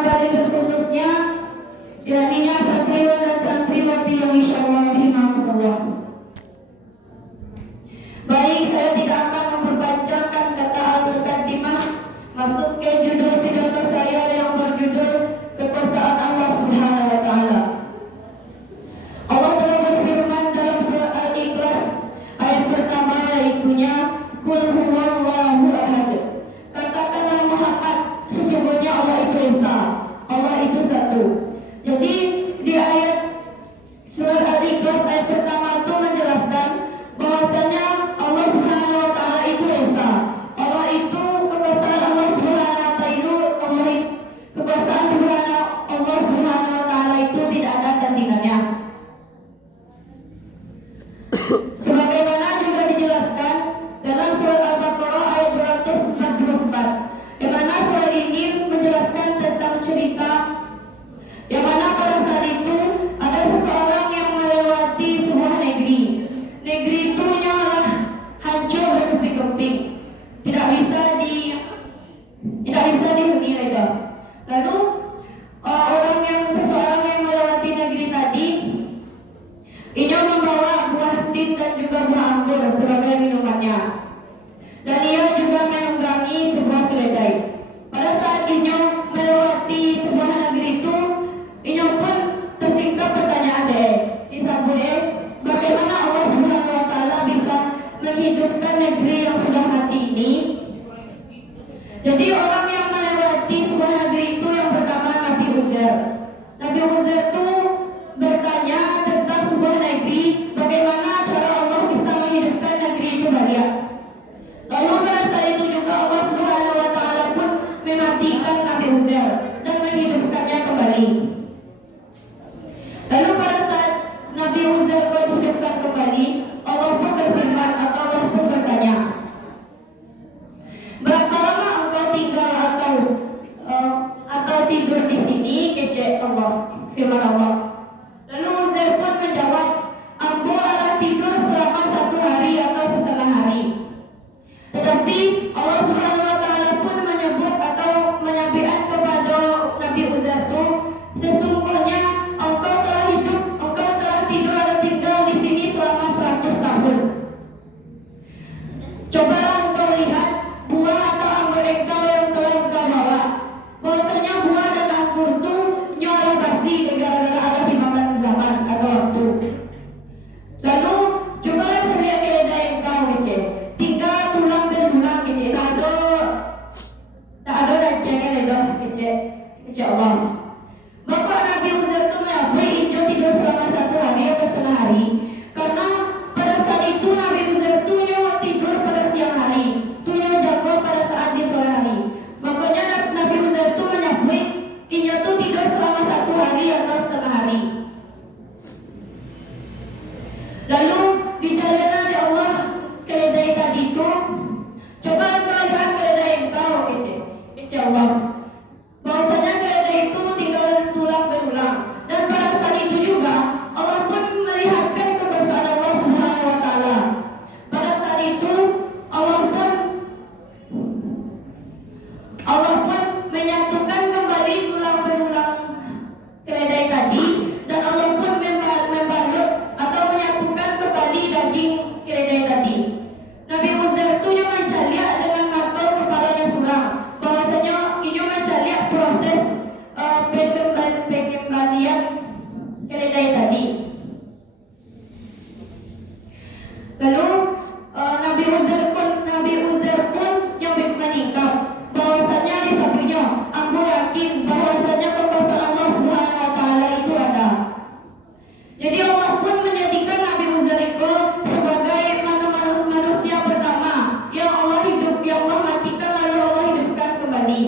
Bali khususnya, yakninya santriwan dan santriwati yang insyaallah rahimakumullah. Baik, saya tidak akan memperpanjangkan kata al-muqaddimah, masuk ke judul pidato saya yang berjudul kekuasaan Allah Subhanahu wa taala. Allah telah berfirman dalam surat Al-Ikhlas ayat pertama, yaitunya Qul huwallahu ahad. Katakanlah Muhammad, sesungguhnya Allah itu Esa, Allah itu satu. Jadi di ayat surat Al-Ikhlas ayat pertama itu menjelaskan bahwasanya Allah Subhanahu wa taala itu Esa. Allah itu kekuasaan Allah Subhanahu wa taala itu kekuasaan Allah Subhanahu wa taala itu tidak ada tandingannya. Sebagaimana juga dijelaskan dalam surat Al-Baqarah ayat 244, di mana surat ini menjelaskan tentang cerita yang mana pada saat itu ada seseorang yang melewati sebuah negeri. Negeri itu nyalah hancur berkeping-keping, tidak bisa dihuni lagi. Lalu seseorang yang melewati negeri tadi, ia membawa buah tin dan juga buah anggur sebagai minumannya, dan ia juga menunggangi sebuah keledai. Pada saat ia melewati sebuah negeri itu, ia pun tersingkap pertanyaan bagaimana Allah Subhanahu wa taala bisa menghidupkan negeri yang sudah mati ini? Jadi orang yang melewati sebuah negeri itu yang pertama Nabi Uzair. Nabi Uzair itu bertanya tentang sebuah negeri, bagaimana cara Allah bisa menghidupkan negeri itu balik. Lalu pada saat itu juga Allah Subhanahu wa taala pun mematikan Nabi Uzair dan menghidupkannya kembali. Lalu pada saat Nabi Uzair dihidupkan kembali, Allah pun berfirman atau Allah pun bertanya, berapa lama engkau tinggal atau tidur di sini? Kece Allah, firman Allah. Lalu Uzair pun menjawab, aku adalah tidur selama 1 hari atau setengah hari. Tetapi Allah Subhanahu wa taala pun menyebut atau menyampaikan kepada Nabi Uzair itu, sesungguhnya engkau telah tidur atau tinggal di sini selama 100 tahun. Cobalah engkau lihat buah atau anggur engkau yang telah engkau bawa. Bahwasanya buah dan anggur itu nyawa basi gara-gara Allah dimakan zaman atau waktu. Lalu cobalah lihat keledai engkau kece, tinggal tulang berulang kece, tak ada rajanya ledah kece Allah. Maka Nabi Uzair itu mengakui ia tidur selama 1 hari atau setengah hari, karena pada saat itu Nabi Uzair itu tidur pada siang hari, jago pada saat di sore hari. Makanya Nabi Uzair itu mengakui ia itu tidur selama 1 hari atau setengah hari. Lalu dijalankan oleh Allah keledai tadi itu, coba engkau lihat keledai engkau kece Allah. Bahwasanya keledai itu tinggal tulang berulang, dan pada saat itu juga Allah pun melihatkan kebesaran Allah Subhanahu wa taala. Pada saat itu Allah pun menyatukan kembali tulang berulang keledai tadi, dan Allah pun membalut atau menyatukan kembali daging keledai tadi. Nabi Uzair itu mencaliak dengan mata kepalanya suram, bahwasanya ia mencaliak proses pengembalian keledai tadi. Lalu Nabi Uzair pun yang meningkat, bahwasanya di sampingnya aku yakin bahwasanya kekuasaan Allah Subhanahu wa taala itu ada. Jadi Allah pun menjadikan Nabi Uzair itu sebagai manusia pertama yang Allah matikan lalu Allah hidupkan kembali.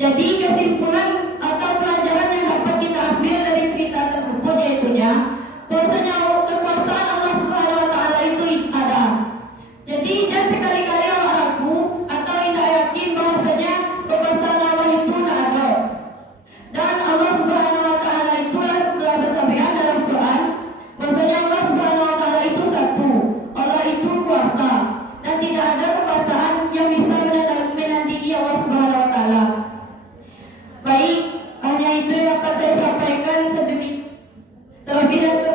Jadi kesimpulan atau pelajaran yang dapat kita ambil dari cerita tersebut yaitunya bahwasanya kekuasaan Allah Subhanahu wa taala itu ada. Jadi jangan sekali-kali orang ragu atau tidak yakin bahwasanya kekuasaan Allah itu tidak ada. Dan Allah Subhanahu wa taala itu telah bersampaikan dalam Quran bahwasanya Allah Subhanahu wa taala itu satu. Allah itu kuasa dan tidak ada kekuasaan yang bisa menandingi Allah Subhanahu wa taala. itu yang akan saya sampaikan sedemikian. Terlebih dan